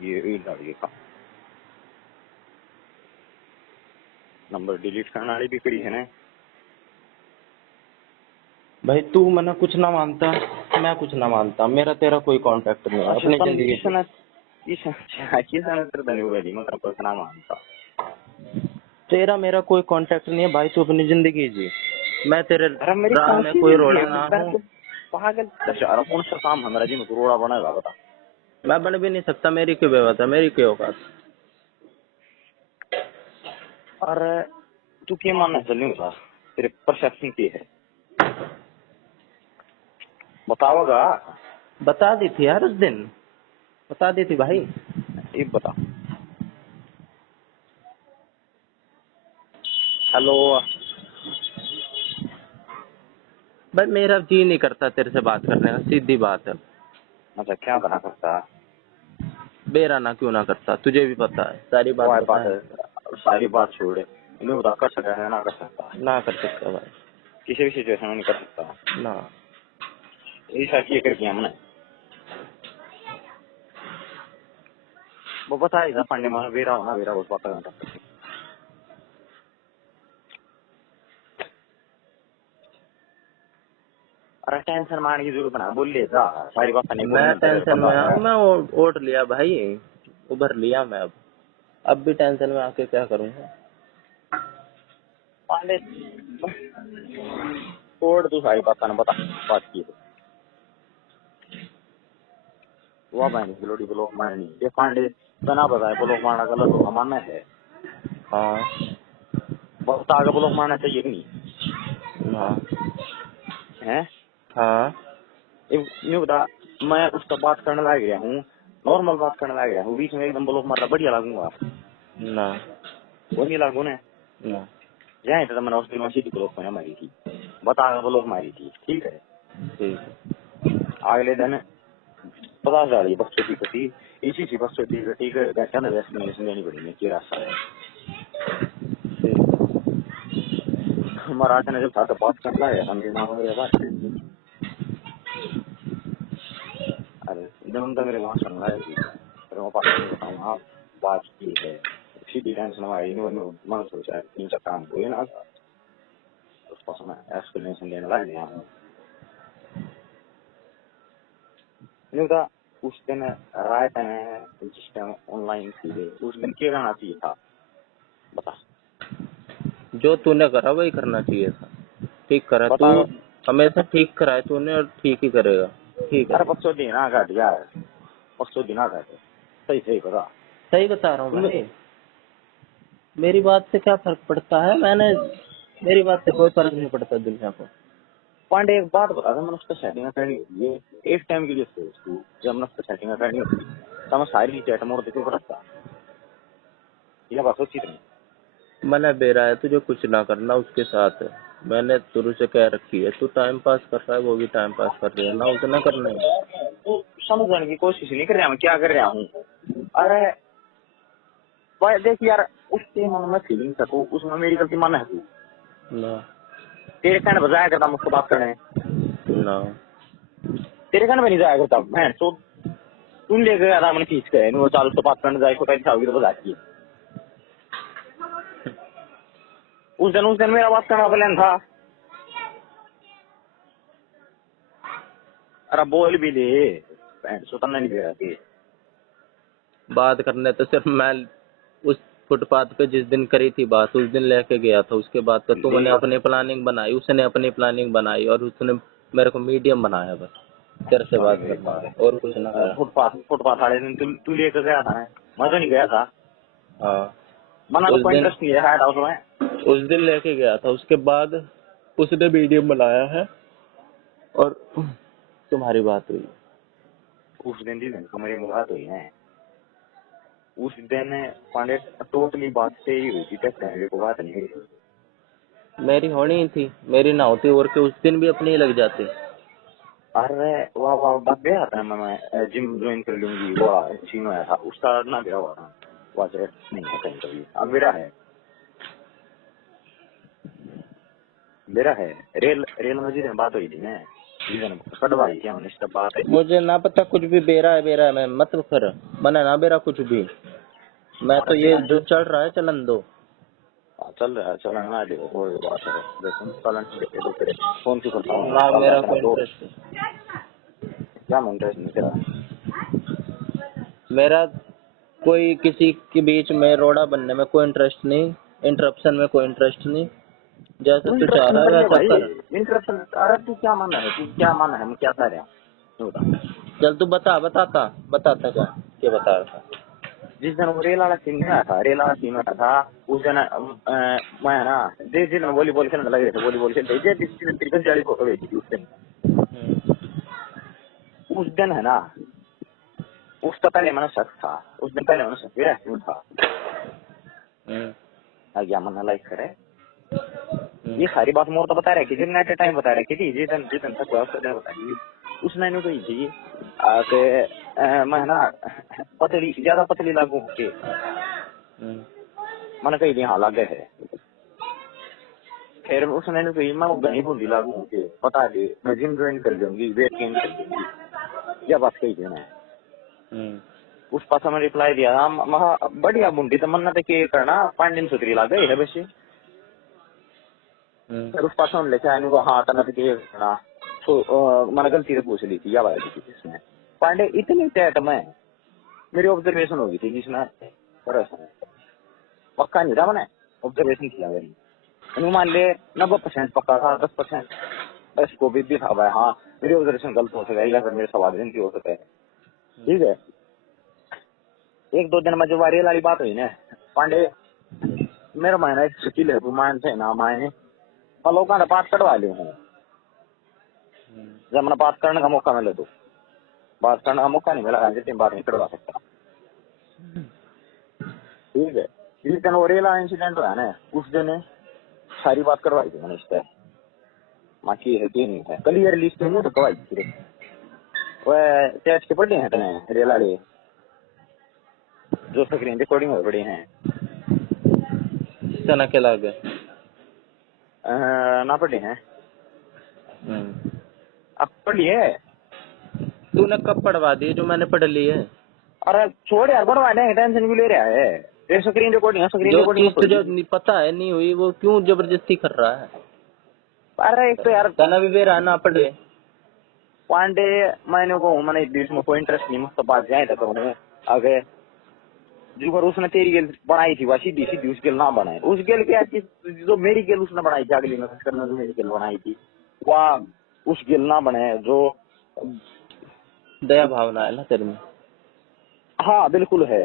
ये डालिए का नंबर डिलीट करने वाली भी करी है ना। भाई तू मना कुछ ना मानता, मैं कुछ ना मानता, मेरा तेरा कोई कांटेक्ट नहीं है अपनी जिंदगी से। कुछ ना मानता। तेरा मेरा कोई कांटेक्ट नहीं है भाई, तू अपनी जिंदगी जी। मैं तेरे अरे मेरी राह कौन में सी कोई जिंदगी रोड़ा है ना हूँ। पागल। अरे कौन सा काम है मेरा जी, मैं तो रोड़ा बनेगा बता। मैं बन भी नहीं सकता, मेरी क्यों बेवत है, मेरी क्यों औकात। अरे तू क्या मानना चल नहीं बता, तेरे परसेप्शन की है बताओगा। बता दी थी यार उस दिन, बता दी थी भाई। ये बता। हेलो। भाई मेरा जी नहीं करता तेरे से बात करने का, सीधी बात है। अच्छा क्या बना सकता। बेरा ना क्यों ना करता, तुझे भी पता है, सारी वो बात है पता बात है। है, सारी बात छोड़, इन्हें बता कर सकता है ना कर सकता, ना कर सकता भाई। किसी भी सिचुएशन में नहीं कर सकता। ना। ऐसा किए कर किया हमने वो बता ही था पंडे मार वेरा होना वेरा बहुत बात करता। अरे टेंशन मारने की जरूरत ना बोल लेता, सारी बात नहीं मैं बोलने तेरे टेंशन पता में है। हूँ, मैं ओढ़ लिया भाई, उभर लिया मैं। अब भी टेंशन में आके क्या करूँगा। पांडे छोड़ तू सारी बात ना बता, बात की है वो बहन गिलोडी ब्लॉक मारनी ये पांडे बना बताए ब्लॉक मारना गलत होगा मानना है। हाँ। बहुत आगे ब्लॉक मारना चाहिए कि नहीं हाँ। है। हाँ। ये बता, मैं उसका बात करने लग गया हूँ, नॉर्मल बात करने लग गया हूँ, बीच में एकदम ब्लॉक मारना बढ़िया लगूंगा। ना। वो नहीं लागू ने ना। जाए तो मैंने उस दिन वैसी ब्लॉक मैंने मारी थी, बता ब्लॉक मारी थी ठीक है। ठीक। अगले दिन 50,000 की बस छोटी कटी, इसी सी बस छोटी कटी घंटा में एक्सप्लेनेशन देनी पड़ी मेरी रास्ता है। मराठा ने जब था तो बात करना है हम नाम मेरे बात करेंगे। अरे एकदम तो मेरे वहाँ सुन रहा है फिर मैं पास नहीं बताऊँ हाँ बात की है सीधी टेंशन हमारी मन सोचा है 3 4 काम हुए ना उसको समय एक्सप्लेनेशन देने लग गया हूँ। नहीं बता उस दिन रात ने जिस टाइम ऑनलाइन थी उस दिन क्या करना चाहिए था बता। जो तूने करा वही करना चाहिए था, ठीक करा तू, बता। हमेशा ठीक करा है तूने और ठीक ही करेगा। ठीक है। अरे परसों दिन आ घट यार, परसों दिन आ घट सही सही बता। सही बता रहा हूँ भाई, मेरी बात से क्या फर्क पड़ता है, मेरी बात से कोई फर्क नहीं पड़ता दुनिया को। पांडे एक बात बता था, मैंने उसका सेटिंग करनी होती है एक टाइम के लिए सोच तू, जब मैंने उसका सेटिंग करनी होती तो मैं सारी चैट मोड़ देते रखता, यह बात सोची तुमने। मना बेरा है, तुझे कुछ ना करना उसके साथ है। मैंने शुरू से कह रखी है, तू टाइम पास कर रहा है, वो भी टाइम पास कर रही है ना, उतना करना है। वो समझने की कोशिश नहीं कर रहा मैं क्या कर रहा हूँ। अरे भाई देख यार उसके मन में फीलिंग था तो उसमें मेरी गलती माना है तू, ना। तेरे कहने बजाया करता मुझसे बात करने, ना। तेरे कहने में नहीं जाया करता मैं तो तुम ले गया था मैंने खींच के वो चालू से बात करने जाए तो कैसे आओगी तो बजाती है। उस दिन मेरा बात करना प्लान था। अरे बोल भी दे सुतरना नहीं दे रहा थी। बात करने तो सिर्फ मैं उस फुटपाथ पे जिस दिन करी थी बात, उस दिन लेके गया था, उसके बाद तो तुमने अपनी प्लानिंग बनाई, उसने अपनी प्लानिंग बनाई और उसने मेरे को मीडियम बनाया, बस तेरे से बात करना है और कुछ ना करा। फुटपाथ वाले दिन तू लेकर गया था मैं तो नहीं गया था, हाँ। मना तो उस कोई दिन इंटरेस्ट नहीं है उसमें। उस दिन लेके गया था, उसके बाद उसने मीडियम बनाया है और तुम्हारी बात हुई। उस दिन जिस दिन हमारी मुलाकात हुई है उस दिन पांडे टोटली बात से ही हुई थी, फैमिली को बात नहीं हुई थी। मेरी होनी ही थी, मेरी ना होती और के उस दिन भी अपनी ही लग जाती। अरे वाह वाह बात गया था मैं जिम ज्वाइन कर लूंगी वो सीन आया था उसका ना गया हुआ था वाजह नहीं है कहीं कभी। अब मेरा है रेल रेल में जिस दिन बात हुई थी ना सीजन कटवाई थी हमने, इसका बात है। मुझे ना पता कुछ भी, बेरा है मैं मत कर, मना ना बेरा कुछ भी, मैं तो ये जो चल रहा है चलन दो। चल रहा है, चलन ना दे, कोई बात है, देखो चलन देखे तो फिर फोन क्यों करता हूँ ना कल मेरा रात कोई दो, इंटरेस्ट नहीं, क्या मन इंटरेस्ट नहीं तेरा? मेरा कोई किसी के बीच में रोड़ा बनने में कोई इंटरेस्ट नहीं, इंटरप्शन में कोई इंटरेस्ट नहीं, जैसा तू चाह इंटरप्शन रहा है कर ले वैसा भाई, कर। इंटरप्शन। अरे तू क्या मानना है, तू क्या मानना है, मैं क्या कह रहा हूँ बता। चल तू बताता क्या बता रहा था। जिस दिन वो रेल वाला सीन आया था, रेल वाला सीन आया था उस दिन मैं ना जिस दिन वॉलीबॉल खेलने लगे थे, वॉलीबॉल खेलते जिस दिन क्रिकेट वाली फोटो भेजी थी उस दिन है ना, उसका पहले मैंने शक था, उस दिन पहले मैंने शक मेरा क्यों था, क्या मन लाइक करे ये सारी बात मोर तो बता रहे कि जिन एट टाइम बता रहे कि जितन तक उसने बताई, उसने नहीं कही थी कि मैं ना पतली ज्यादा पतली लागू के मैंने कही थी हाँ लागे है, फिर उसने नहीं कही मैं घनी बूंदी लागू के बता दे मैं जिम ज्वाइन कर लूंगी, वेट गेन कर लूंगी, यह बात कही थी ना। उस पास मैंने रिप्लाई दिया महा बढ़िया बूंदी तो मन तो के करना 5 दिन सुधरी ला गई है वैसे। फिर उस पास लेके आने को हाँ तना तो के करना, तो मैंने गलती से पूछ ली थी या बात थी इसमें पांडे इतनी टैट में मेरी ऑब्जर्वेशन होगी थी जिसमें पक्का नहीं था, मैंने ऑब्जर्वेशन किया मेरी, मान ले 90% पक्का था, 10% इसको भी था भाई हाँ मेरी ऑब्जर्वेशन गलत हो सके या फिर मेरे सवाल की हो सके, ठीक है। 1-2 दिन में जो रेल वाली बात हुई ना पांडे, मेरा मायना एक शकील है मान से ना मायने मैं लोगों ने बात करवा ली हूँ, जब मैंने बात करने का मौका मिले तो बात करने का मौका नहीं मिला, जितनी बात नहीं करवा सकता, ठीक है। जिस दिन वो रेल वाला इंसिडेंट हुआ ना उस दिन सारी बात करवाई थी मैंने, इस पर बाकी है कि नहीं है क्लियर लिस्ट नहीं तो करवाई थी वह टेस्ट के पढ़े हैं तने रेल वाले जो स्क्रीन रिकॉर्डिंग हो पड़ी हैं तना के लागे ना पढ़े हैं, अब पढ़िए तूने कब पढ़वा दी जो मैंने पढ़ ली है? अरे छोड़ यार पढ़वाने टेंशन भी ले रहा है, स्क्रीन जो चीज तुझे रिकॉर्डिंग नहीं पता है नहीं हुई वो क्यों जबरदस्ती कर रहा है? अरे एक तो यार तना भी बेरा ना पढ़े पांडे मैंने को मैंने इस बीच में कोई इंटरेस्ट नहीं, मुझसे बात जाए तो करूँ आगे जो पर उसने तेरी गेल बनाई थी वह सीधी सीधी उस गेल ना बनाए, उस गेल क्या जो मेरी गेल उसने बनाई थी अगली मैसेज करने जो मेरी गेल बनाई थी वह उस गेल ना बने जो दया भावना है ना तेरे में। हाँ बिल्कुल है,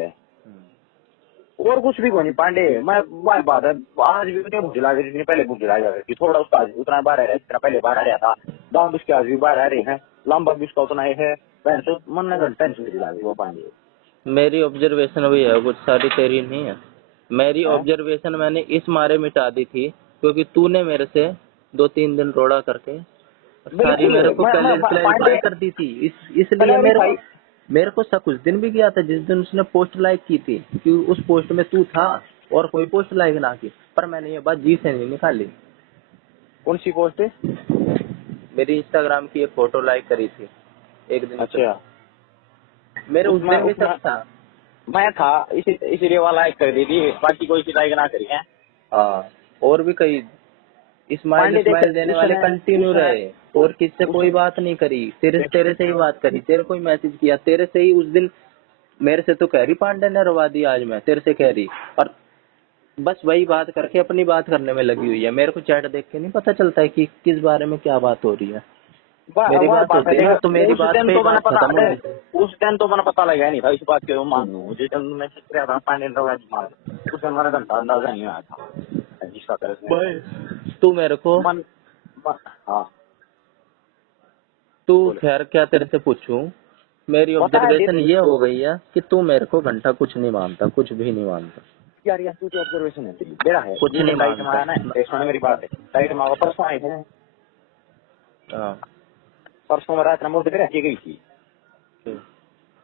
और कुछ भी नहीं पांडे। मैं वह बात है आज भी मुझे भूख लगा जितनी पहले भूख लगा कि थोड़ा उसका उतना बाहर है जितना पहले बाहर आ रहा था, दाम उसके आज भी बाहर आ रहे हैं, लंबा भी उसका उतना ही है, मन में घंटा नहीं वो पांडे। मेरी ऑब्जर्वेशन वही है, कुछ सारी तेरी नहीं है। मेरी ऑब्जर्वेशन मैंने इस मारे मिटा दी थी क्योंकि तूने मेरे से 2-3 दिन रोड़ा करके सारी मेरे को पहले क्लैरिफाई कर दी थी, इसलिए मेरे को शक उस दिन भी गया था जिस दिन उसने पोस्ट लाइक की थी कि उस पोस्ट में तू था और कोई पोस्ट लाइक ना की, पर मैंने ये बात जी से नहीं निकाली। कौन सी पोस्ट है? मेरी इंस्टाग्राम की एक फोटो लाइक करी थी एक दिन। अच्छा मेरे उस दिन भी शक था, मैं था इसीलिए वाला लाइक कर दी थी, बाकी कोई लाइक ना करी है। हाँ और भी कई स्माइल देने वाले कंटिन्यू रहे और किससे कोई बात नहीं करी, तेरे से ही बात करी, तेरे को ही मैसेज किया, तेरे से ही उस दिन मेरे से तो कह रही पांडे ने रवा दी, आज मैं तेरे से कह रही, और बस वही बात करके अपनी बात करने में लगी हुई है। मेरे को चैट देख के नहीं पता चलता है कि किस बारे में क्या बात हो रही है, मेरी बात होती है तो मेरी बात पे बात खत्म होगी। उस दिन तो मैंने पता लगा नहीं था इस बात के, मान लूँ जिस दिन मैं सोच रहा था पांडे ने रवा दी मार, उस दिन मेरा घंटा अंदाजा नहीं आया था जिसका तरह तू मेरे को हाँ तू खैर क्या तेरे से पूछूं, मेरी ऑब्जर्वेशन ये हो गई है कि तू मेरे को घंटा कुछ नहीं मानता, कुछ भी नहीं मानता यार। यार तू ऑब्जर्वेशन है मेरा है कुछ नहीं मानता ना, मेरी बात है टाइट में परसों आए थे, परसों में रात नंबर देकर रखी गई थी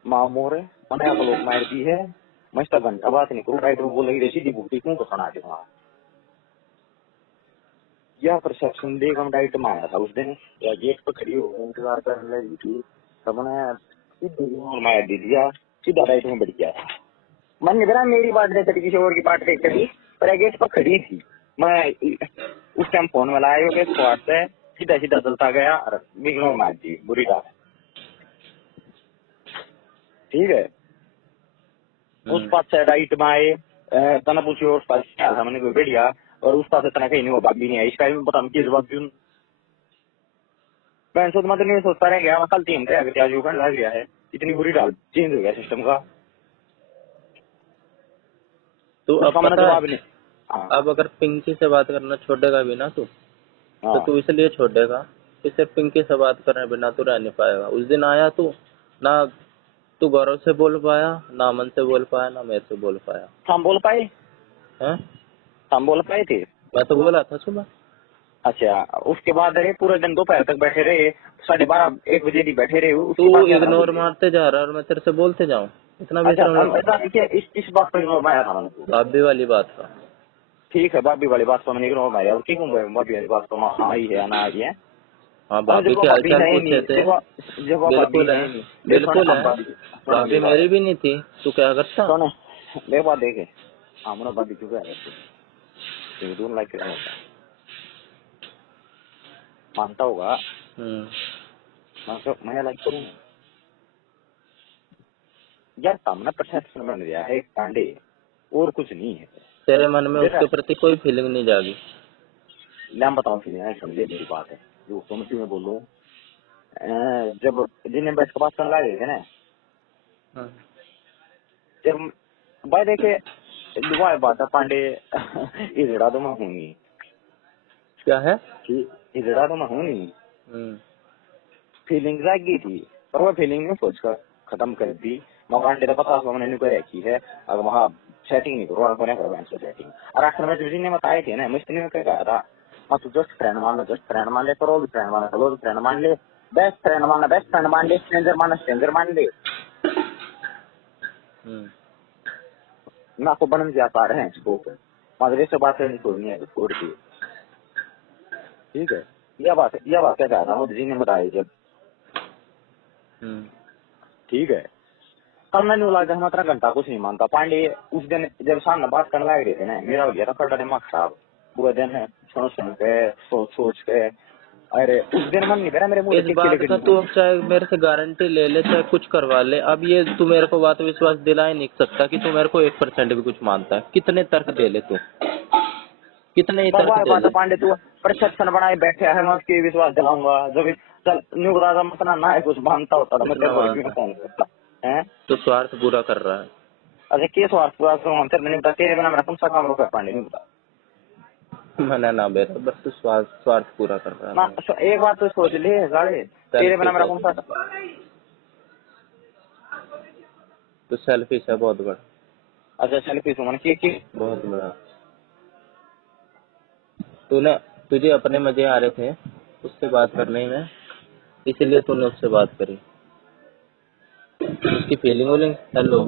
माँ मोर मैंने आप लोग मार दी है, मैं इसका घंटा बात नहीं करूँ, टाइट में बोल रही सीधी भूखी क्यों तो सुना के वहाँ यह परसेप्शन देख हम डाइट में आया था उस दिन, या गेट पर खड़ी हो इंतजार करने लगी थी, तब ने सीधी माया दे दिया, सीधा डाइट में बढ़ गया था। मन नहीं करा मेरी बात नहीं किसी और की बात देख करी, पर गेट पर खड़ी थी। मैं उस टाइम फोन में लाया के स्पॉट से सीधा सीधा चलता गया और बिगड़ों मार दी बुरी बात। ठीक है, उस पास से राइट में आए, तना पूछी और पास था मैंने कोई बढ़िया, और उस पास इतना कहीं नहीं हुआ, बात भी नहीं आई इसका भी पता नहीं किस बात क्यों। मैं सोच मतलब नहीं सोचता रह गया, कल टीम पे आगे आज यूं लग गया है, इतनी बुरी डाल चेंज हो गया सिस्टम का। तो अब पता है, हाँ। अब अगर पिंकी से बात करना छोड़ेगा भी ना तू, तो तू इसलिए छोड़ेगा कि सिर्फ पिंकी से बात करने बिना तू रह नहीं पाएगा। उस दिन आया तू ना, तू गौरव से बोल पाया ना, अमन से बोल पाया ना, मेरे से बोल पाया। हम बोल पाए हैं? हम बोल पाए थे, मैं तो बोला था सुबह। अच्छा, उसके बाद रहे पूरे दिन दोपहर तक बैठे रहे, 12:30-1 बजे भी बैठे रहे। तू इग्नोर मारते जा रहा है और मैं तेरे से बोलते जाऊँ, इतना भी इस बात पर इग्नोर मारा था मैंने, भाभी वाली बात का। ठीक है, भाभी वाली बात को मैंने इग्नोर मारा, और क्यों भाभी वाली बात को आई है ना आई है। हाँ, भाभी के हालचाल पूछे थे, बिल्कुल है, बिल्कुल है, भाभी मेरी भी नहीं थी, तू क्या करता? सुन मेरे बात देखे, हमारा भाभी क्यों क्या डोंट लाइक मानता होगा, मैं लाइक करूँ यार, सामने परसेप्शन बन गया है कांडे, और कुछ नहीं है। तेरे मन में उसके प्रति कोई फीलिंग नहीं जागी? मैं बताऊँ फीलिंग, समझे मेरी बात है, जो समझी मैं बोल रहा हूँ। जब जिन्हें बैठ के बात करने लगे थे ना, जब भाई देखे दुआ बात है पांडे इधड़ा तो मैं हूँ नहीं, क्या है इधड़ा तो मैं हूँ नहीं, फीलिंग जागी थी, पर वो फीलिंग में सोच कर खत्म कर दी। पांडे का पता मैंने नहीं रखी है, अगर वहाँ सेटिंग नहीं करो करो सेटिंग। और आखिर में जिन्हें बताए थे ना, मिस्त्री ने क्या कहा था, हाँ तू जस्ट फ्रेंड मान ले, जस्ट फ्रेंड मान ले, करो भी फ्रेंड मान ले, करो भी फ्रेंड मान ले, बेस्ट फ्रेंड मानना बेस्ट फ्रेंड मान ले, स्ट्रेंजर मानना स्ट्रेंजर मान ले। मैं आपको बनन जा पा रहे हैं इसको, मदरे से बात नहीं छोड़नी है, छोड़ दी। ठीक है, यह बात क्या कहा था मोदी जी ने बताया जब, ठीक है, तब मैंने लगा हम इतना घंटा कुछ नहीं मानता। पांडे उस दिन जब सामने बात करने लग रहे थे ना, मेरा हो गया था खड़ा दिमाग खराब, पूरा दिन सुन के सोच के, अरे उस दिन मन नहीं करा मेरे मुंह। इस बात का तू अब चाहे मेरे से गारंटी ले ले, चाहे कुछ करवा ले, अब ये तू मेरे को बात विश्वास दिला ही नहीं सकता कि तू मेरे को 1% भी कुछ मानता है। कितने तर्क दे ले तू, कितने तर्क दे ले। पांडे तू परसेप्शन बनाए बैठे है, मैं उसकी विश्वास दिलाऊंगा। जब चल न्यू राजा मतलब ना है कुछ मानता होता था, मैं तेरे को है तो स्वार्थ पूरा कर रहा है। अरे के स्वार्थ पूरा करूँ, तेरे बता, तेरे बिना मेरा कौन सा काम रोका पांडे नहीं बता। मैंने ना बेटा, बस तू स्वार्थ पूरा कर रहा है। एक बात तो सोच ले साले, तेरे बिना मेरा कौन सा, तो सेल्फिश है बहुत बड़ा। अच्छा सेल्फिश हूँ मैंने बहुत बड़ा। तुझे अपने मजे आ रहे थे उससे बात करने में, इसलिए तूने उससे बात करी, उसकी फीलिंग। हेलो